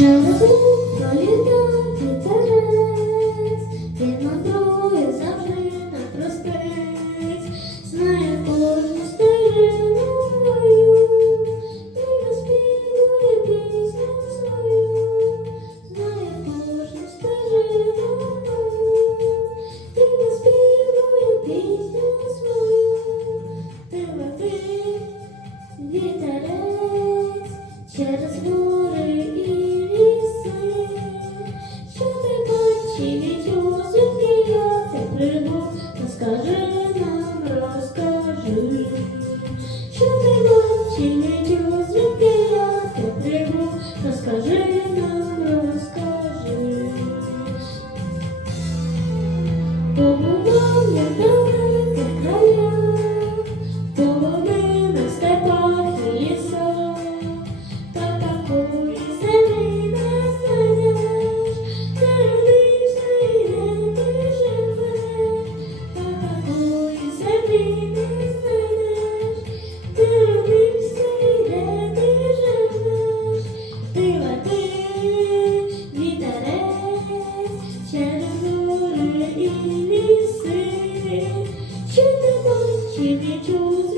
Shall we go to the Розкажи нам, расскажи, что ты бачив, які звідки я потребу, розкажи нам, расскажи. 주는 것 힘을 줘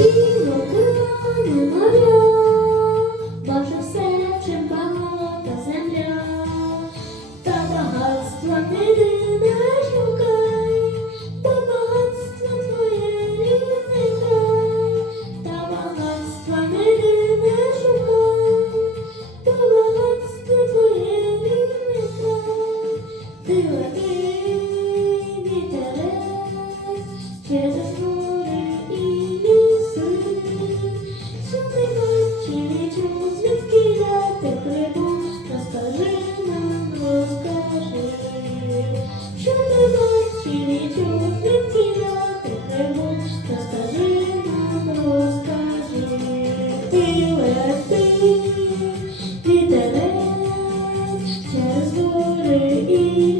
see. 一。